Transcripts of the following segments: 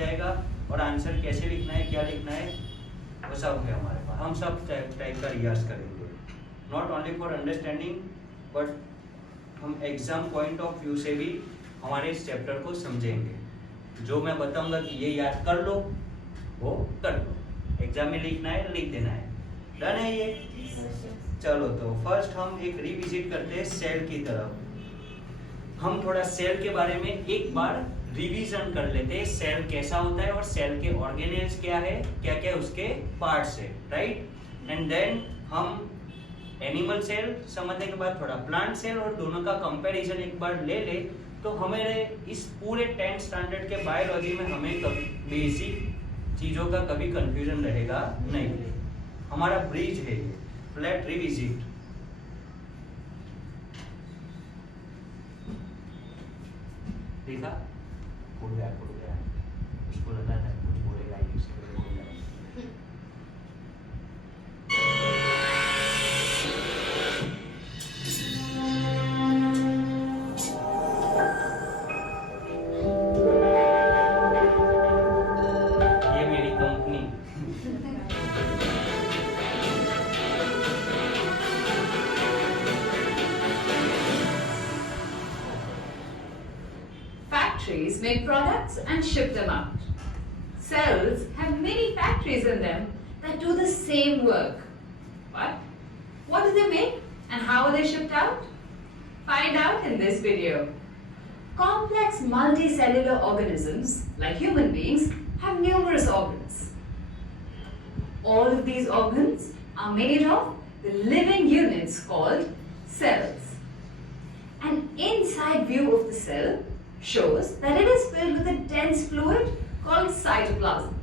जाएगा और आंसर कैसे लिखना है, क्या लिखना है, वो सब है हमारे पास। हम सब टाइप का रियाज करेंगे, not only for understanding but हम एग्जाम पॉइंट ऑफ व्यू से भी हमारे इस चैप्टर को समझेंगे। जो मैं बताऊंगा कि ये याद कर लो वो कर लो, एग्जाम में लिखना है लिख देना है। डन है ये? चलो तो फर्स्ट हम एक रिविजिट करते हैं सेल की तरफ। हम थोड़ा सेल के बारे में एक बार रिवीजन कर लेते हैं, सेल कैसा होता है और सेल के ऑर्गेनेल्स क्या है, क्या क्या उसके पार्ट्स है, राइट। एंड देन हम एनिमल सेल समझने के बाद थोड़ा प्लांट सेल और दोनों का कंपैरिजन एक बार ले ले तो हमारे इस पूरे 10th स्टैंडर्ड के बायोलॉजी में हमें कभी बेसिक चीजों का कभी कंफ्यूजन रहेगा नहीं। हमारा ब्रिज है ये, लेट रिविजिट। देखा खुल गया उसको लगा था कुछ बोलेगा ही उसके लिए बोल रहा है। ये मेरी company. Factories make products and ship them out. Cells have many factories in them that do the same work. But what do they make and how are they shipped out? Find out in this video. Complex multicellular organisms, like human beings, have numerous organs. All of these organs are made of the living units called cells. An inside view of the cell shows that it is filled with a dense fluid called cytoplasm.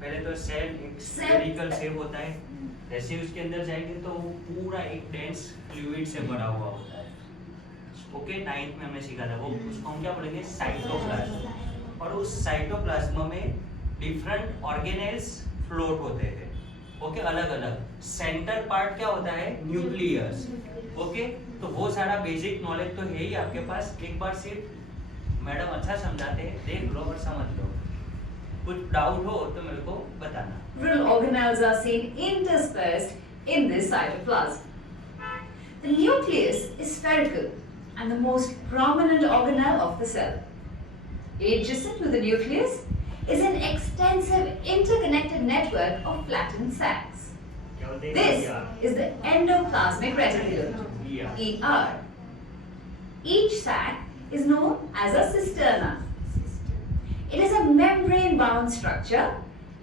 पहले तो cell एक spherical shape होता है, जैसे ही उसके अंदर जाएंगे तो वो पूरा एक डेंस फ्लूइड से भरा हुआ होता है। ओके, 9th में हमने सीखा था वो, उसको हम क्या बोलेंगे, साइटोप्लाज्म। और उस साइटोप्लाज्म में डिफरेंट ऑर्गेनेल्स फ्लोट होते हैं, ओके, अलग अलग। सेंटर पार्ट क्या होता है, न्यूक्लियस। ओके, तो वो सारा बेसिक नॉलेज तो है ही आपके पास। एक बार सिर्फ मैडम अच्छा समझाते हैं, देख लो और समझ लो। कुछ डाउट हो तो मेरे को बताना। Several organelles are seen interspersed in this cytoplasm. The nucleus is spherical and the most prominent organelle of the cell. Adjacent to the nucleus is an extensive interconnected network of flattened sacs. This is the endoplasmic reticulum, ER. Each sac is known as a cisterna. It is a membrane-bound structure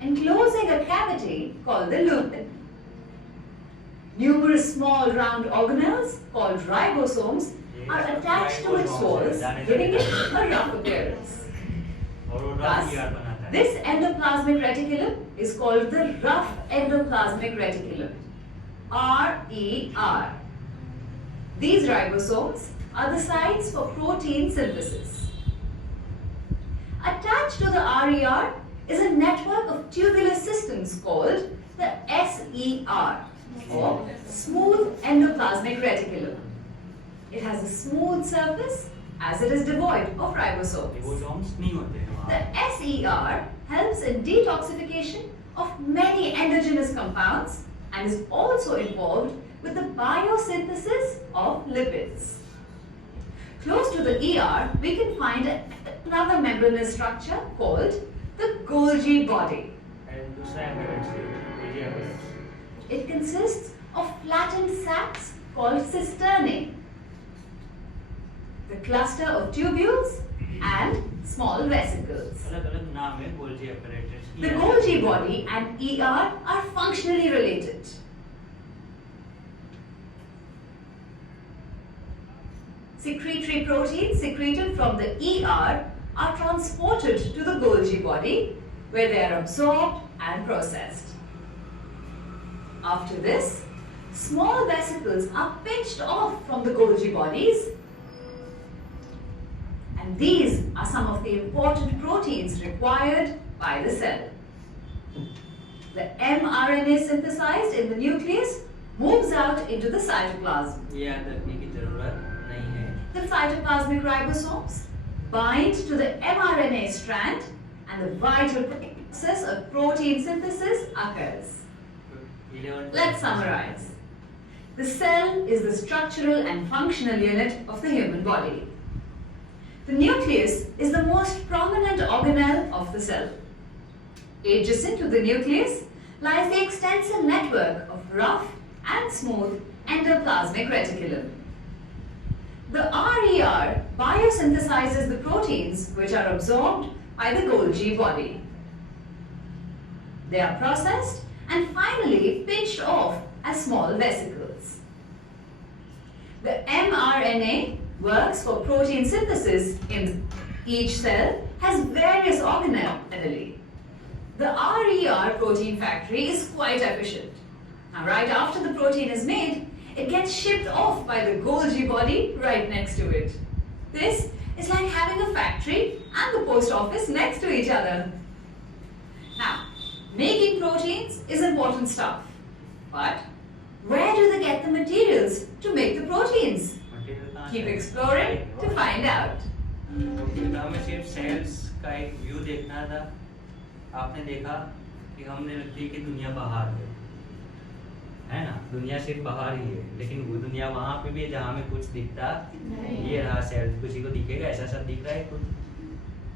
enclosing a cavity called the lupin. Numerous small round organelles called ribosomes are attached to its walls, giving it a rough appearance. Thus, this endoplasmic reticulum is called the rough endoplasmic reticulum, RER. These ribosomes are the sites for protein synthesis. Attached to the RER is a network of tubular systems called the SER, or smooth endoplasmic reticulum. It has a smooth surface as it is devoid of ribosomes. रिबोसोम्स नहीं होते हैं वहाँ। The SER helps in detoxification of many endogenous compounds and is also involved with the biosynthesis of lipids. Close to the ER, we can find another membranous structure called the Golgi body. And दूसरा apparatus, It consists of flattened sacs called cisternae, the cluster of tubules and small vesicles. अलग-अलग नाम है Golgi apparatus। The Golgi body and ER are functionally related. Secretory proteins secreted from the ER are transported to the Golgi body where they are absorbed and processed. After this, small vesicles are pinched off from the Golgi bodies, and these are some of the important proteins required by the cell. The mRNA synthesized in the nucleus moves out into the cytoplasm. ये याद रखने की जरूरत नहीं है। The cytoplasmic ribosomes bind to the mRNA strand and the vital process of protein synthesis occurs. Let's summarize. The cell is the structural and functional unit of the human body. The nucleus is the most prominent organelle of the cell. Adjacent to the nucleus lies the extensive network of rough and smooth endoplasmic reticulum. The RER biosynthesizes the proteins which are absorbed by the Golgi body. They are processed and finally pinched off as small vesicles. The mRNA works for protein synthesis in each cell, has various organelles. The RER protein factory is quite efficient. Now, right after the protein is made, it gets shipped off by the Golgi body right next to it. This is like having a factory and the post office next to each other. Now, making proteins is important stuff. But where do they get the materials to make the proteins? Keep exploring to find out. हमें सिर्फ sales का एक view देखना था. आपने देखा कि हमने रख दी कि दुनिया बाहर है ना, दुनिया सिर्फ बाहर ही है, लेकिन वो दुनिया वहाँ पे भी है जहाँ हमें कुछ दिखता ये रहा सेल. किसी को दिखेगा ऐसा सब दिख रहा है कुछ?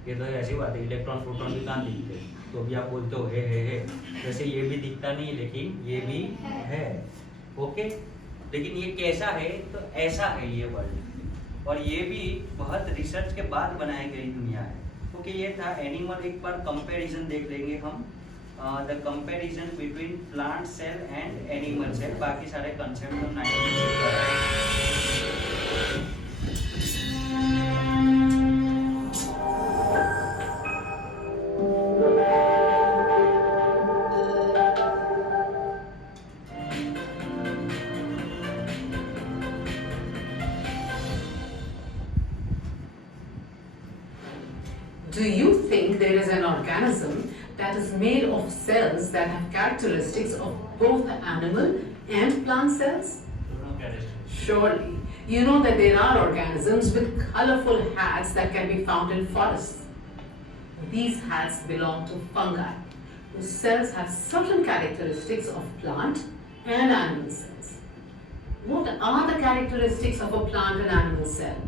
ये तो ऐसी बात है, इलेक्ट्रॉन प्रोटॉन भी कहाँ दिखते, तो अभी आप बोलते हो है. वैसे ये भी दिखता नहीं लेकिन ये भी है. ओके, लेकिन ये कैसा है? तो ऐसा है ये वर्ल्ड, और ये भी बहुत रिसर्च के बाद बनाई गई दुनिया है. क्योंकि ये था एनिमल. एक बार कंपैरिजन देख लेंगे हम, the comparison between plant cell and animal cell. बाकी सारे कंसेप्ट हम 1960 Do you think there is an organism that is made of cells that have characteristics of both the animal and plant cells? Surely. You know that there are organisms with colorful hats that can be found in forests. These hats belong to fungi, whose cells have certain characteristics of plant and animal cells. What are the characteristics of a plant and animal cell?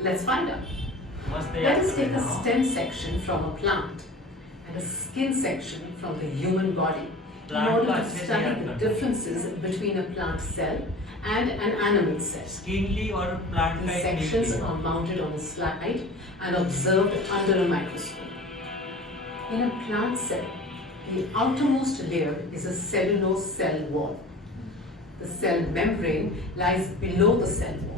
Let's find out. Let us take a stem section from a plant and a skin section from the human body in order to study the differences between a plant cell and an animal cell. स्किनली और plant The का एक sections link are mounted on a slide and observed under a microscope. In a plant cell, the outermost layer is a cellulose cell wall. The cell membrane lies below the cell wall.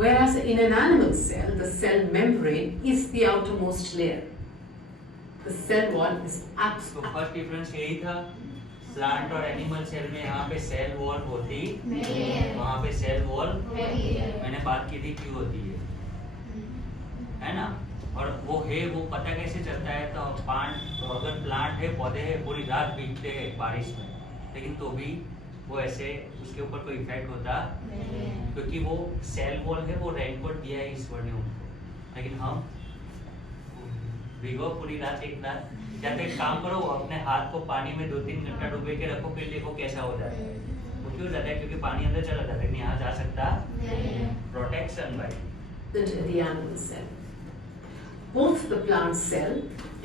Whereas in an animal cell, the cell membrane is the outermost layer. The cell wall is तो absolute. First difference यही था. Plant और animal cell में यहाँ पे cell wall होती वहाँ पे सेल वॉल मैंने बात की थी क्यों होती है ना. और वो है वो पता कैसे चलता है? तो अगर प्लांट है, पौधे है, पूरी रात बीतते हैं बारिश में, लेकिन तो भी वो ऐसे उसके ऊपर कोई इफेक्ट होता क्योंकि वो सेल वॉल है, वो रेनकोट दिया है ईश्वर ने उनको. लेकिन हम भिगो पूरी रात, एक रात. या तो एक काम करो, अपने हाथ को पानी में 2-3 घंटा डुबे के रखो, फिर देखो कैसा हो जाता है. वो क्यों जाता है? क्योंकि पानी अंदर चला जाता है, यहाँ जा सकता. प्रोटेक्शन भाई. The animal cell. Both the plant cell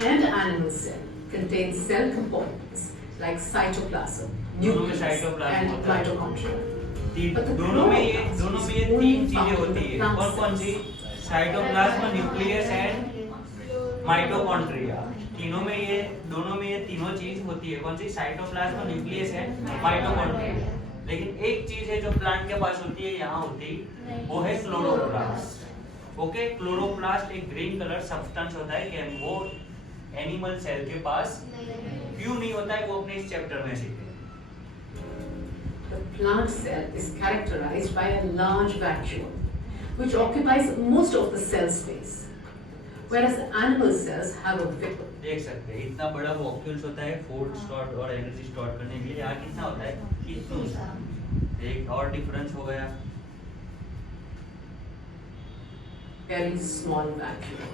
and animal cell contain cell components like cytoplasm, दोनों में nucleus, cytoplasm and होता है. mitochondria. But the दोनों में ये chloroplasts तीन only चीजें found in होती the है. plant और कौन सी? cells. Cytoplasm, nucleus and mitochondria. तीनों में ये दोनों में ये तीनों चीज होती है. कौन सी? Cytoplasm, nucleus and mitochondria. लेकिन एक चीज है जो प्लांट के पास होती है, यहाँ होती, वो है क्लोरोप्लास्ट. ओके, क्लोरोप्लास्ट एक ग्रीन कलर सब्सटेंस होता है कि वो एनिमल सेल के पास क्यों नहीं होता है, वो अपने इस चैप्टर में सीखेंगे. The plant cell is characterized by a large vacuole, which occupies most of the cell space, whereas animal cells have a vacuole. देख सकते हैं इतना बड़ा वॉक्यूल्स होता है फूड स्टोर और एनर्जी स्टोर करने के लिए. यहाँ कितना होता है? इतना. एक और डिफरेंस हो गया. Very small vacuole.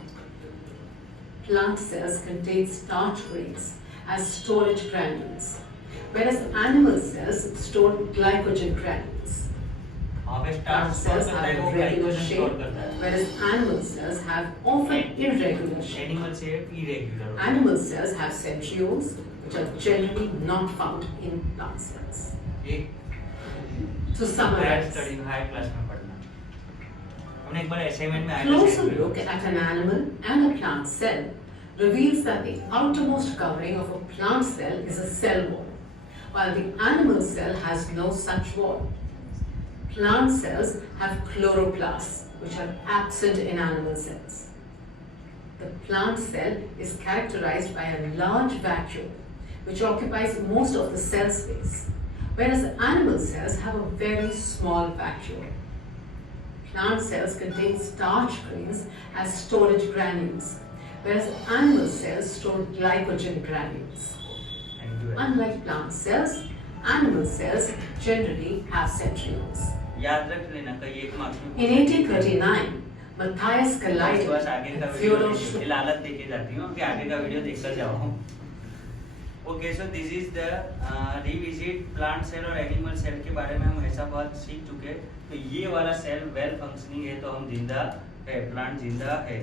plant cells contain starch grains as storage granules, whereas animal cells store glycogen granules. Plant cells have a regular shape, whereas animal cells have often irregular shape. Animal shape irregular. Animal cells have centrioles, which are generally not found in plant cells. To summarize, high class में पढ़ना हमने एक बार assignment में closer look at an animal and a plant cell reveals that the outermost covering of a plant cell is a cell wall, while the animal cell has no such wall. Plant cells have chloroplasts, which are absent in animal cells. The plant cell is characterized by a large vacuole, which occupies most of the cell space, whereas animal cells have a very small vacuole. Plant cells contain starch grains as storage granules, whereas animal cells store glycogen granules. Unlike plant cells, animal cells generally have centrioles. याद रख लेना कहीं एक marks में In 1839, Matthias बस Kalidor आगे का and video Fyodor लालच देके जाती हूँ कि आगे का वीडियो देखता जाओ. Okay so this is the revisit plant cell और एनिमल सेल के बारे में हम ऐसा बहुत सीख चुके. तो ये वाला सेल वेल फंक्शनिंग है तो हम जिंदा है, प्लांट जिंदा है.